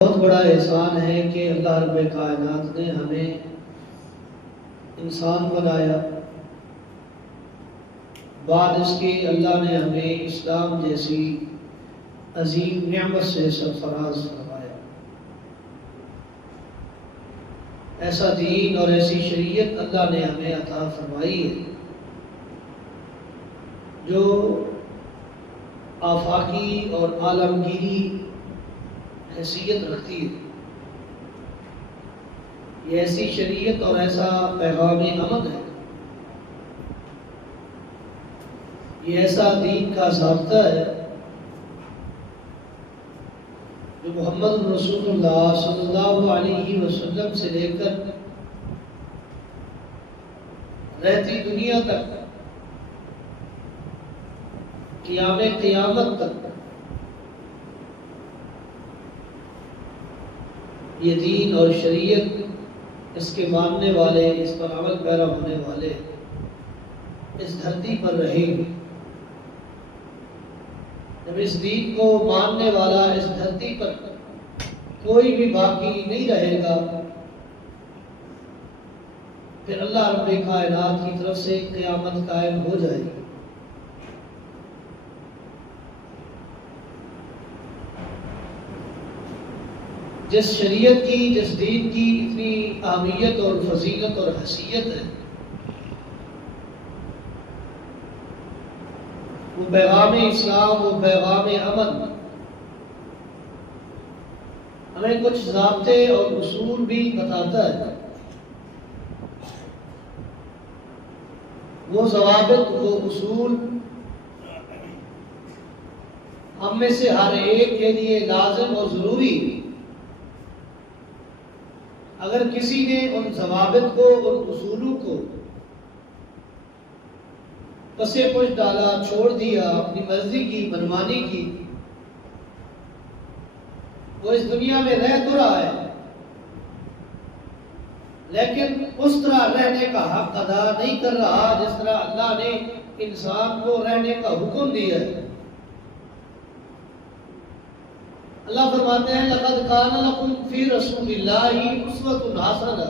بہت بڑا احسان ہے کہ اللہ رب کائنات نے ہمیں انسان بنایا، بعد اس کے اللہ نے ہمیں اسلام جیسی عظیم نعمت سے سرفراز فرمایا۔ ایسا دین اور ایسی شریعت اللہ نے ہمیں عطا فرمائی ہے جو آفاقی اور عالمگیری حیثیت رکھتی ہے۔ یہ ایسی شریعت اور ایسا پیغام امن ہے، یہ ایسا دین کا ضابطہ ہے جو محمد رسول اللہ صلی اللہ علیہ وسلم سے لے کر رہتی دنیا تک، قیام قیامت تک یہ دین اور شریعت، اس کے ماننے والے، اس پر عمل پیرا ہونے والے اس دھرتی پر رہیں گے۔ جب اس دین کو ماننے والا اس دھرتی پر کوئی بھی باقی نہیں رہے گا، پھر اللہ رب کائنات کی طرف سے قیامت قائم ہو جائے گی۔ جس شریعت کی، جس دین کی اتنی اہمیت اور فضیلت اور حیثیت ہے، وہ پیغام اسلام، وہ پیغام امن ہمیں کچھ ضابطے اور اصول بھی بتاتا ہے۔ وہ ضوابط، وہ اصول ہم میں سے ہر ایک کے لیے لازم اور ضروری ہے۔ اگر کسی نے ان ضوابط کو، ان اصولوں کو پسے پش ڈالا، چھوڑ دیا، اپنی مرضی کی، منمانی کی، وہ اس دنیا میں رہ تو رہا ہے لیکن اس طرح رہنے کا حق ادا نہیں کر رہا جس طرح اللہ نے انسان کو رہنے کا حکم دیا ہے۔ اللہ فرماتے ہیں لَقَدْ كَانَ لَكُمْ فِي رَسُولِ اللَّهِ أُسْوَةٌ حَسَنَةٌ،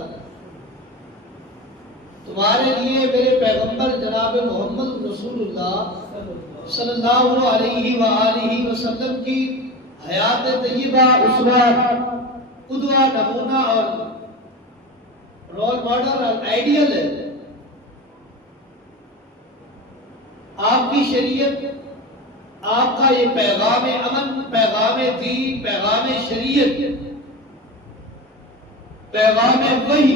تمہارے لیے میرے پیغمبر جناب محمد رسول اللہ صلی اللہ علیہ وآلہ وسلم کی حیات طیبہ، اسوہ، قدوہ، نمونہ اور رول ماڈل اور آئیڈیل ہے۔ آپ کی شریعت، آپ کا یہ پیغام امن، پیغام دین، پیغام شریعت، پیغام وحی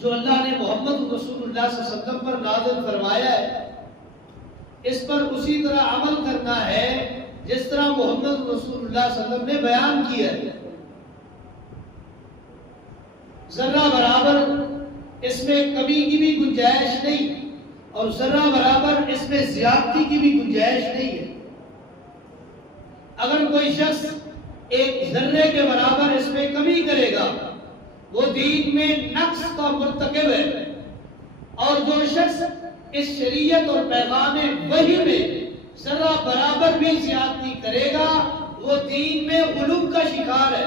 جو اللہ نے محمد رسول اللہ صلی اللہ علیہ وسلم پر نازل فرمایا ہے، اس پر اسی طرح عمل کرنا ہے جس طرح محمد رسول اللہ صلی اللہ علیہ وسلم نے بیان کیا ہے۔ ذرہ برابر اس میں کمی کی بھی گنجائش نہیں اور ذرہ برابر اس میں زیادتی کی بھی گنجائش نہیں ہے۔ اگر کوئی شخص ایک ذرے کے برابر اس میں کمی کرے گا، وہ دین میں نقص کا مرتکب ہے، اور جو شخص اس شریعت اور پیغام وحی میں ذرہ برابر بھی زیادتی کرے گا، وہ دین میں غلو کا شکار ہے۔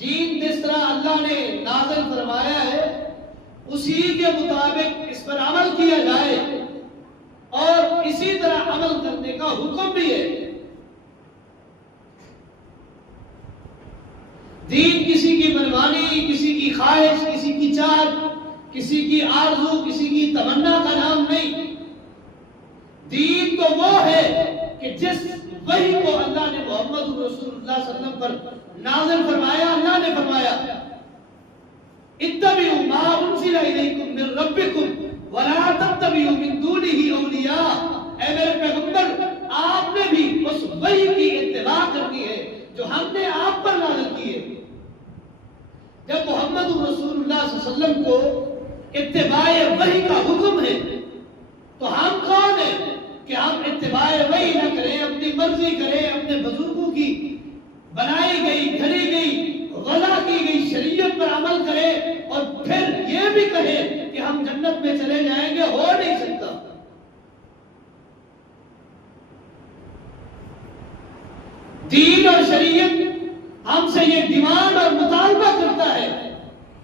دین جس طرح اللہ نے نازل فرمایا ہے اسی کے مطابق اس پر عمل کیا جائے اور اسی طرح عمل کرنے کا حکم بھی ہے۔ دین کسی کی منمانی، کسی کی خواہش، کسی کی چاہت، کسی کی آرزو، کسی کی تمنا کا نام نہیں۔ دین تو وہ ہے کہ جس وحی کو اللہ نے محمد رسول اللہ صلی اللہ علیہ وسلم پر نازل فرمایا، اللہ نے فرمایا اتبعوا ما انزل الیکم من ربکم ولا تتبعوا من دونہ اولیاء۔ اے میرے پیغمبر، آپ نے بھی اس وحی کی اتباع کرنی ہے جو ہم نے آپ پر نازل کی ہے۔ جب محمد رسول اللہ صلی اللہ علیہ وسلم کو اتباع وحی کا حکم ہے تو ہم کون ہیں کہ ہم اتباع وحی نہ کریں، اپنی مرضی کریں، اپنے بزرگوں کی بنائی گئی، گھڑی گئی، وضع کی گئی شریعت پر عمل کریں اور پھر یہ بھی کہیں کہ ہم جنت میں چلے جائیں گے؟ ہو نہیں سکتا۔ دین اور شریعت ہم سے یہ ڈیمانڈ اور مطالبہ کرتا ہے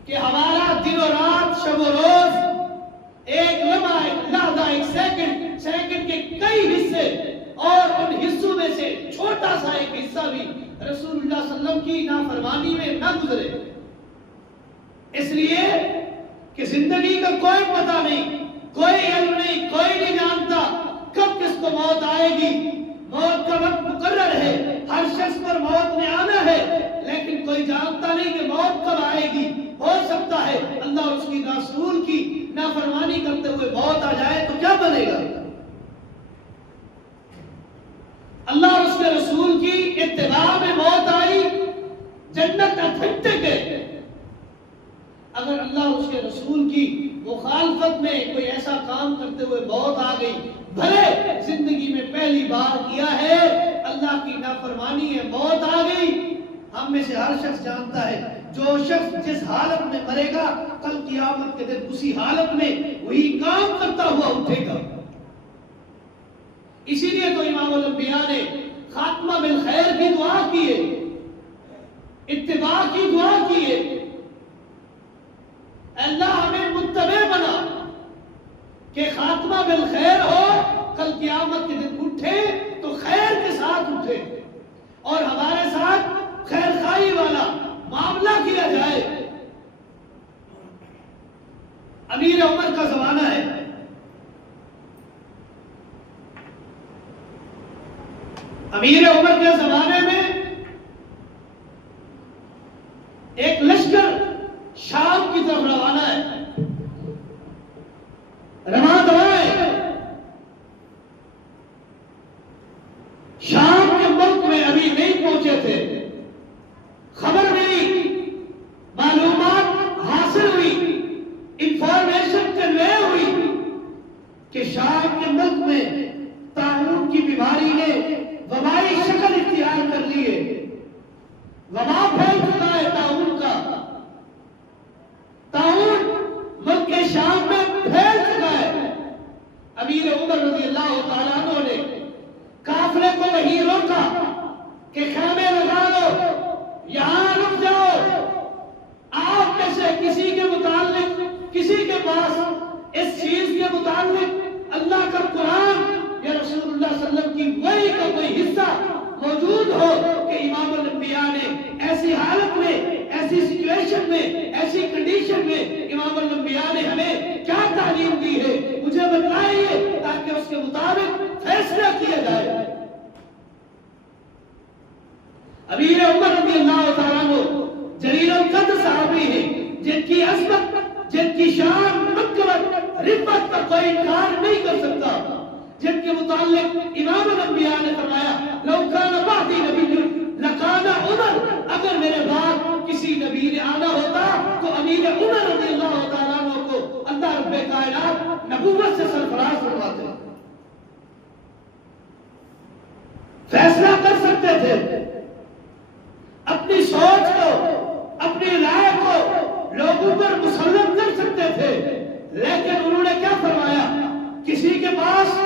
کہ ہمارا دن و رات، شب و روز، ایک لمحہ، ایک لحظہ، ایک سیکنڈ کے کئی حصے، اور ان حصوں میں سے چھوٹا سا ایک حصہ بھی رسول اللہ صلی اللہ علیہ وسلم کی نافرمانی میں نہ گزرے. اس لیے کہ زندگی کا کوئی پتہ نہیں، کوئی علم نہیں، کوئی نہیں جانتا کب کس کو موت آئے گی. موت کا وقت مقرر ہے، ہر شخص پر موت نے آنا ہے، لیکن کوئی جانتا نہیں کہ موت کب آئے گی. ہو سکتا ہے اللہ اور اس کی رسول کی نافرمانی کرتے ہوئے موت آ جائے تو کیا بنے گا؟ اللہ اور اس کے رسول کی اتباع میں موت آئی، جنت اتھنٹک ہے. اگر اللہ اور اس کے رسول کی مخالفت میں کوئی ایسا کام کرتے ہوئے موت آ گئی، بھلے زندگی میں پہلی بار کیا ہے، اللہ کی نافرمانی ہے، موت آ گئی. ہم میں سے ہر شخص جانتا ہے جو شخص جس حالت میں مرے گا، کل قیامت کے دن اسی حالت میں وہی کام کرتا ہوا اٹھے گا. اسی لیے تو امام الانبیاء نے خاتمہ بالخیر کی دعا کی ہے، اتباع کی دعا کی ہے. اللہ ہمیں متبع بنا کہ خاتمہ بالخیر ہو، کل قیامت کے دن اٹھے تو خیر کے ساتھ اٹھے اور ہمارے ساتھ خیر خواہی والا معاملہ کیا جائے. امیر عمر کا زمانہ ہے. امیر عمر کے زمانے میں ایک لشکر شام کی طرف روانہ ہے. شام کے ملک میں ابھی نہیں پہنچے تھے، خبر ملی، معلومات حاصل ہوئی، انفارمیشن کنوے ہوئی کہ شام کے ملک میں طاعون کی بیماری نے وبائی شکل اختیار کر لی ہے. وبا پھیل چکا ہے طاعون کا. طاعون ملک کے شام میں پھیل چکا ہے. امیر عمر رضی اللہ تعالیٰ عنہ نے قافلے کو وہیں روکا کہ خیمے لگا لو، یہاں رک جاؤ. آپ میں سے کسی کے متعلق، کسی کے پاس اس چیز کے متعلق اللہ کا قرآن یا رسول اللہ صلی اللہ علیہ وسلم کی وحی کا کوئی حصہ موجود ہو کہ امام الانبیاء نے ایسی حالت میں، ایسی سچویشن میں، ایسی کنڈیشن میں امام الانبیاء نے ہمیں کیا تعلیم دی ہے، مجھے بتلائیے تاکہ اس کے مطابق فیصلہ کیا جائے. امیر عمر رضی اللہ تعالیٰ عنہ جلیل القدر صحابی ہیں، جن کی عظمت، جن کی شان، مکرمت، رفعت کا کوئی انکار نہیں کر سکتا، جن کے متعلق امام الانبیاء نے فرمایا لو کان بعدی نبی لکان عمر، اگر میرے بعد کسی نبی نے آنا ہوتا تو امیر عمر رضی اللہ تعالیٰ عنہ کو اللہ رب کائنات نبوت سے سرفراز فرماتے، فیصلہ کر سکتے تھے. اپنی سوچ کو، اپنی رائے کو لوگوں پر مسلط کر سکتے تھے، لیکن انہوں نے کیا فرمایا؟ کسی کے پاس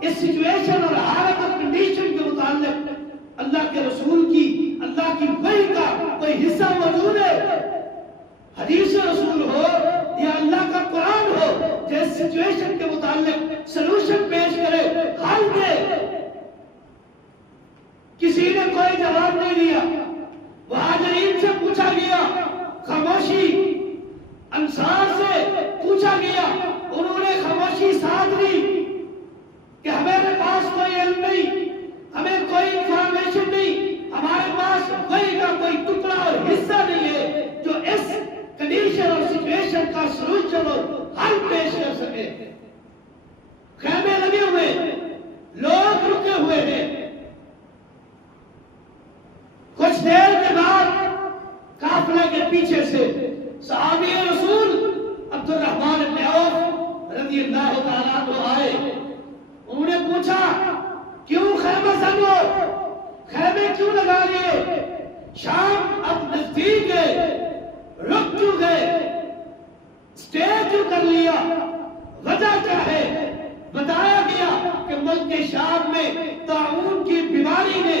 اس سچویشن اور حالت اور کنڈیشن کے متعلق اللہ کے رسول کی، اللہ کی وحی کا کوئی حصہ موجود ہے، حدیث رسول ہو یا اللہ کا قرآن ہو، جس سچویشن کے متعلق سلوشن پیش کرے، حل دے. کسی نے کوئی جواب نہیں دیا. مہاجرین سے پوچھا گیا، خاموشی. انصار سے پوچھا گیا، انہوں نے خاموشی ساتھ لی کہ ہمارے پاس کوئی علم نہیں، ہمیں کوئی انفارمیشن نہیں، ہمارے پاس وحی کا کوئی ٹکڑا اور حصہ نہیں ہے جو اس کنڈیشن اور سچویشن کا سلوشن اور حل پیش کر سکے. خیمے لگے ہوئے، لوگ رکے ہوئے ہیں. کچھ دیر کے بعد قافلے کے پیچھے سے صحابی رسول عبد الرحمن بن عوف رضی اللہ تعالیٰ عنہ آئے. انہوں نے پوچھا کیوں خیمہ سنگو، خیمے کیوں لگا لیے، شام اب نزدیک ہے، رک کیوں گئے، سٹے کیوں کر لیا، وجہ کیا ہے؟ بتایا گیا کہ ملک شام میں طاعون کی بیماری نے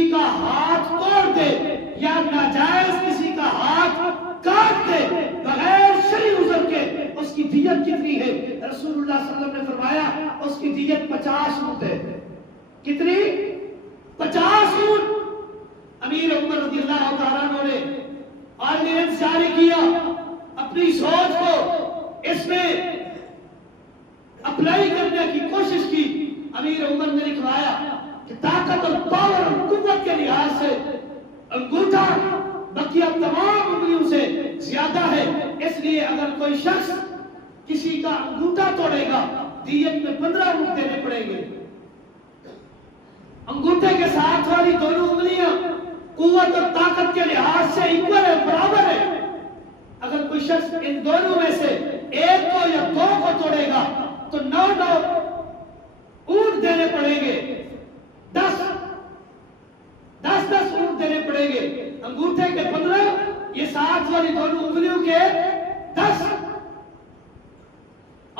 کسی کا ہاتھ توڑ دے یا ناجائز کسی کا ہاتھ کاٹ دے بغیر شرعی عذر کے، اس کی دیت کتنی ہے؟ رسول اللہ صلی اللہ علیہ وسلم نے فرمایا اس کی دیت 50 اونٹ ہے۔ کتنی؟ 50 اونٹ۔ امیر عمر رضی اللہ تعالیٰ عنہ نے آرڈیننس جاری کیا، اپنی سوچ کو اس میں اپلائی کرنے کی کوشش کی۔ امیر عمر نے لکھوایا کہ طاقت اور پاور اور قوت کے لحاظ سے انگوٹھا بقیہ تمام انگلیوں سے زیادہ ہے، اس لیے اگر کوئی شخص کسی کا انگوٹھا توڑے گا دیت میں 15 اونٹ دینے پڑیں گے۔ انگوٹھے کے ساتھ والی دونوں انگلیاں قوت اور طاقت کے لحاظ سے ایکول ہے، برابر ہے۔ اگر کوئی شخص ان دونوں میں سے ایک کو یا دو کو توڑے گا تو 9 اونٹ دینے پڑیں گے، 10 اونٹ دینے پڑیں گے۔ انگوٹھے کے 15، یہ ساتھ والی دونوں انگلیوں کے 10،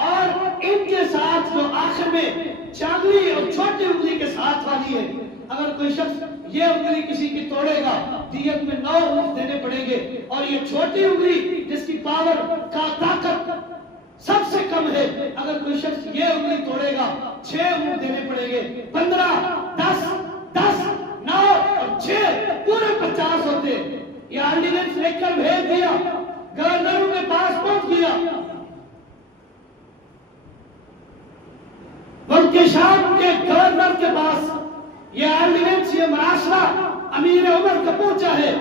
اور ان کے ساتھ جو آخر میں چانگلی اور چھوٹی انگلی کے ساتھ والی ہے، اگر کوئی شخص یہ انگلی کسی کی توڑے گا دیت میں 9 اونٹ دینے پڑیں گے، اور یہ چھوٹی انگلی جس کی پاور کا طاقت سب سے کم ہے، اگر کوئی شخص یہ انگلی توڑے گا 6 اونٹ دینے پڑیں گے۔ 15، 10، 9 اور 6 پورے 50 ہوتے۔ یہ آرڈیننس لکھ کر بھیج دیا، گورنروں کے پاس پہنچ گیا۔ ملک شام کے گورنر کے پاس یہ آرڈیننس، یہ معاشرہ امیر عمر کا پہنچا ہے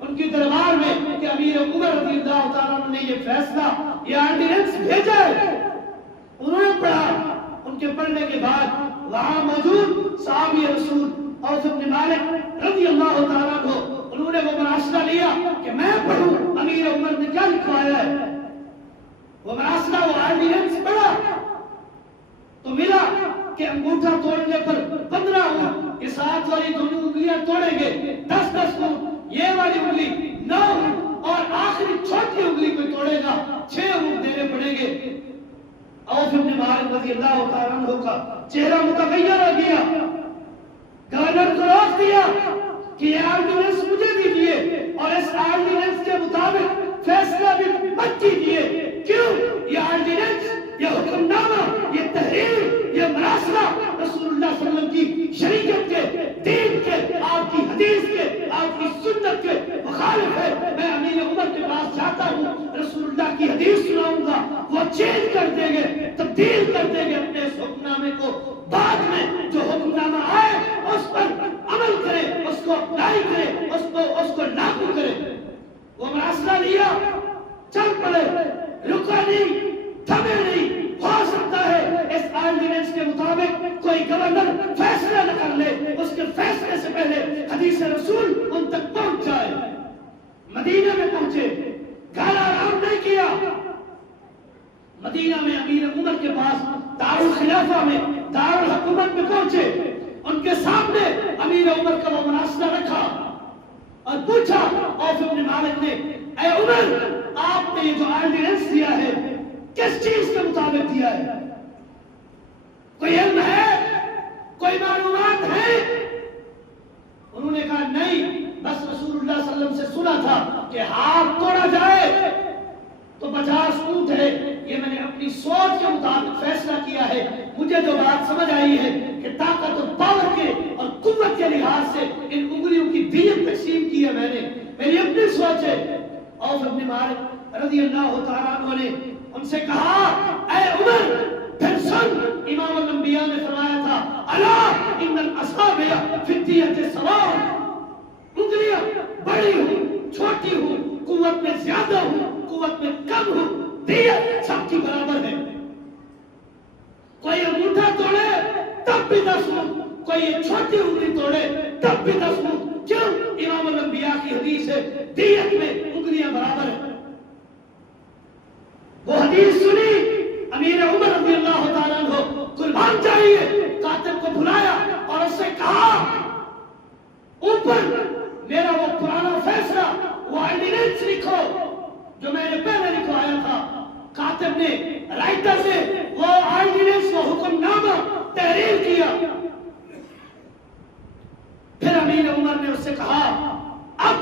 ان کی دربار میں کہ امیر عمر رضی اللہ تعالیٰ نے یہ فیصلہ، یہ آرڈیننس بھیجا ہے۔ انہوں نے پڑھا، ان کے پڑھنے کے بعد وہاں موجود صحابی رسول اوس بن مالک رضی اللہ تعالیٰ کو انہوں نے وہ مراسلہ لیا کہ میں پڑھوں امیر عمر نے کیا لکھوایا ہے۔ وہ مراسلہ، وہ آرڈیننس پڑھا تو ملا کہ انگوٹھا توڑنے پر 15 اونٹ، یہ ساتھ والی دونوں انگلیاں توڑیں گے 10 اونٹ، یہ والی انگلی 9 اونٹ، اور آخری چھوٹی انگلی کوئی توڑے گا 6 اونٹ دینے پڑیں گے۔ اوس بن مالک رضی اللہ تعالیٰ عنہ کا چہرہ متغیر ہو گیا، گورنر کو روک دیا کہ یہ آرڈیننس مجھے دیجیے اور اس آرڈیننس کے مطابق فیصلہ بھی مت کیجیے۔ کیوں؟ یہ آرڈیننس، یہ حکم نامہ، یہ تحریر، یہ مراسلہ رسول اللہ صلی اللہ علیہ وسلم کی شریعت کے، دین کے، آپ کی حدیث کے، آپ کی سنت کے مخالف ہے۔ میں امیر عمر کے پاس جاتا ہوں، رسول اللہ کی حدیث سناؤں گا، وہ چینج کر دیں گے، تبدیل کر دیں گے اپنے اس حکم نامے کو۔ بعد میں جو حکم نامہ آئے اس پر عمل کرے، اس کو اپلائی کرے، اس کو لاگو کرے۔ وہ مراسلہ لیا، چل پڑے، رکا نہیں، تھمے نہیں۔ ہو سکتا ہے اس آرڈیننس کے مطابق کوئی گورنر فیصلہ نہ کر لے، اس کے فیصلے سے پہلے حدیث رسول ان تک پہنچ جائے۔ مدینہ میں پہنچے، گھر آرام نہیں کیا، مدینہ میں امیر عمر کے پاس دارالخلافہ میں، دارالحکومت میں پہنچے۔ ان کے سامنے امیر عمر کا وہ مراسلہ رکھا اور پوچھا اوس بن مالک نے، اے عمر، آپ نے یہ جو آرڈیننس دیا ہے کس چیز کے مطابق دیا ہے؟ کوئی علم ہے؟ کوئی معلومات ہے؟ انہوں نے کہا نہیں، بس رسول اللہ صلی اللہ علیہ وسلم سے سنا تھا کہ ہاتھ توڑا جائے تو 50 اونٹ ہے، یہ میں نے اپنی سوچ کے مطابق فیصلہ کیا ہے۔ مجھے جو بات سمجھ آئی ہے کہ طاقت اور پاور کے اور قوت کے لحاظ سے ان انگلیوں کی دیت تقسیم کی ہے، میں نے، میری اپنی سوچ ہے۔ اوس بن مالک رضی اللہ تعالیٰ عنہ نے ان سے کہا، اے عمر، پھر سن، امام الانبیاء نے فرمایا تھا، الا ان الاصابع فی الدیۃ سواء، انگلیاں بڑی ہوں، چھوٹی ہوں، قوت میں زیادہ ہوں، قوت میں کم ہوں، دیت سب کی برابر ہے۔ کوئی انگوٹھا توڑے تب بھی 10 اونٹ، کوئی یہ چھوٹی انگلی توڑے تب بھی 10 اونٹ۔ کیوں؟ امام الانبیاء کی حدیث ہے، دیت میں انگلیاں برابر ہیں۔ وہ حدیث سنی، امیر عمر رضی اللہ تعالیٰ عنہ قربان چاہیے، کاتب کو بلایا اور اس سے کہا، اوپر میرا وہ پرانا فیصلہ، وہ آرڈیننس لکھو جو میں نے پہلے لکھوایا تھا۔ کاتب نے، رائٹر نے وہ آرڈیننس، وہ حکم نامہ تحریر کیا۔ پھر امیر عمر نے اس سے کہا اب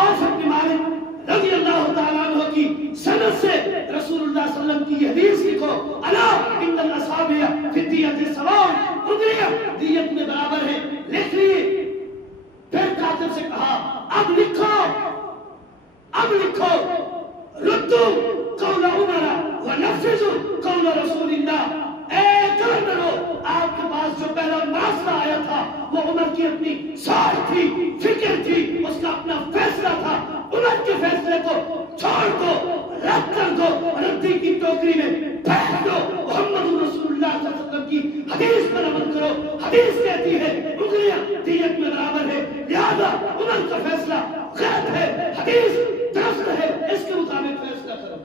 اوف بن مالک رضی اللہ تعالیٰ عنہ کی سند سے رسول اللہ صلی اللہ علیہ وسلم کی حدیث لکھو الا ان الاصابع فی الدیۃ سواء، انگلیاں دیت میں برابر ہیں، لکھ لیے۔ پھر کاتب سے کہا اب لکھو ردو قول عمر ونفذوا قول رسول اللہ۔ اے گورنرو، آپ کے پاس جو پہلا ناصرہ آیا تھا وہ عمر کی اپنی سوچ تھی، فکر تھی، اس کا اپنا فیصلہ تھا، عمر کے فیصلے کو چھوڑ دو، رد کر دو، ردی کی ٹوکری میں پھینک دو، محمد رسول اللہ صلی اللہ علیہ وسلم کی حدیث پر عمل کرو۔ حدیث کہتی ہے انگلیاں دیت میں برابر ہے، لہذا عمر کا فیصلہ غلط ہے، حدیث درست ہے، اس کے مطابق فیصلہ کرو۔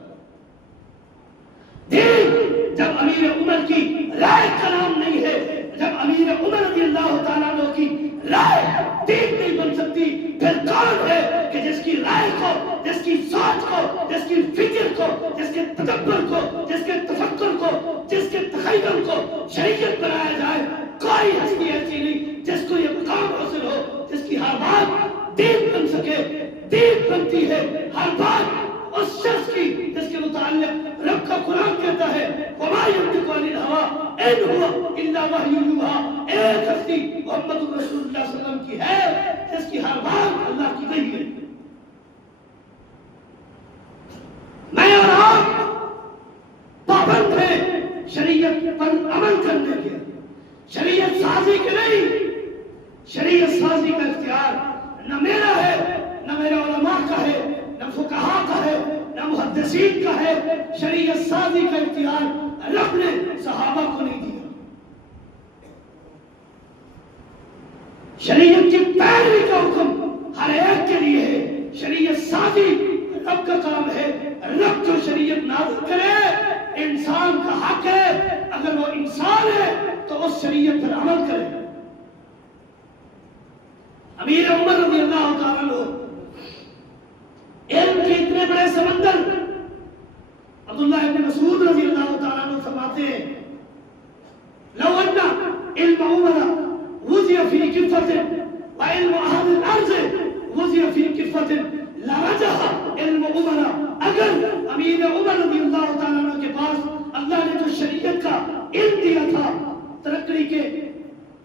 دین جب امیر عمر کی رائے کا نام نہیں ہے، جب امیر عمر رضی اللہ تعالیٰ عنہ کی رائے دین نہیں بن سکتی، پھر کون ہے کہ جس کی رائے کو، جس کی سوچ کو، جس کی فکر کو، جس کے تدبر کو، جس کے تفکر کو، جس کے تخیل کو شریعت بنایا جائے؟ کوئی ہستی ایسی نہیں جس کو یہ مقام حاصل ہو، جس کی ہر بات دین بن سکے۔ دین بنتی ہے ہر بات اس شخص کی جس کے متعلق رب کا قرآن کہتا ہے وَمَا يَنطِقُ عَنِ الْهَوَىٰ إِنْ هُوَ إِلَّا وَحْيٌ يُوحَىٰ۔ ایک ہستی محمد رسول اللہ صلی اللہ علیہ وسلم کی ہے جس کی ہر بات اللہ کی نہیں ہے۔ میں اور آپ پابند ہیں شریعت پر عمل کرنے کے، شریعت سازی کے نہیں۔ شریعت سازی کا اختیار نہ میرا ہے، نہ میرے علماء کا ہے، نہ فقہاء کا ہے، نہ محدثین کا ہے۔ شریعت سازی کا اختیار رب نے صحابہ کو نہیں دیا۔ شریعت کی پیروی کا حکم ہر ایک کے لیے ہے۔ شریعت سازی رب کا کام ہے۔ رب جو شریعت نازل کرے انسان کا حق ہے، اگر وہ انسان ہے تو اس شریعت پر عمل کرے۔ امیر عمر رضی اللہ تعالیٰ عنہ علم کے اتنے بڑے سمندر، عبداللہ ابن مسعود رضی اللہ تعالیٰ عنہ فرماتے ہیں لو ان علم عمر وضع فی کفۃ وعلم اہل الارض وضع فی کفۃ لرجح علم عمر۔ اگر امیر عمر رضی اللہ تعالیٰ عنہ کے پاس اللہ نے جو شریعت کا علم دیا تھا ترقی کے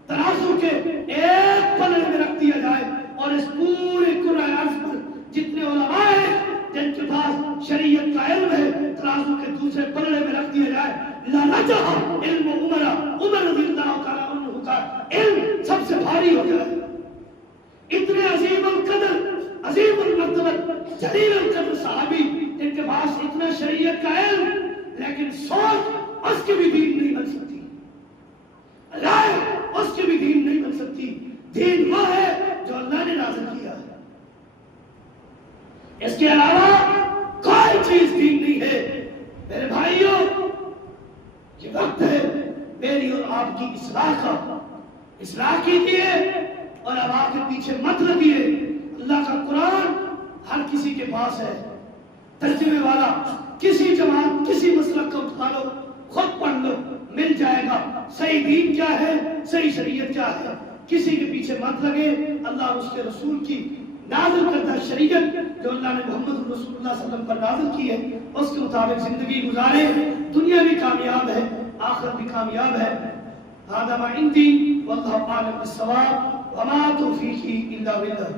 ترازو کے ایک پلڑے میں رکھ دیا جائے اور اس پورے کرۂ ارض پر جتنے علماء ہیں جن کے پاس شریعت کا علم ہے ترازو کے دوسرے پلڑے میں رکھ دیا جائے لرجح علم عمر، عمر رضی اللہ تعالیٰ عنہ کا علم سب سے بھاری ہو جائے۔ اتنے عظیم القدر، عظیم المرتبت، جلیل القدر صحابی جن کے پاس اتنا شریعت کا علم لیکن سوچ اس کی بھی دین نہیں بن سکتی، رائے اس کی بھی دین نہیں بن سکتی۔ دین وہ ہے جو اللہ نے نازل کیا ہے، اس کے علاوہ کوئی چیز دین نہیں ہے۔ میرے بھائیوں، یہ وقت ہے میری اور آپ کی اصلاح کا۔ اصلاح کیجیے اور اب آپ کے پیچھے مت لگیے۔ اللہ کا قرآن ہر کسی کے پاس ہے، ترجمے والا کسی جماعت کسی مسلک کو اٹھا لو، خود پڑھ لو، مل جائے گا صحیح دین کیا ہے، صحیح شریعت کیا ہے۔ کسی کے پیچھے مت لگے۔ اللہ اور اس کے رسول کی نازل کردہ شریعت جو اللہ نے محمد رسول اللہ صلی اللہ علیہ وسلم پر نازل کی ہے اس کے مطابق زندگی گزارے، دنیا بھی کامیاب ہے، آخرت بھی کامیاب ہے۔ هذا ما عندي والله اعلم بالصواب وما توفيقي الا بالله۔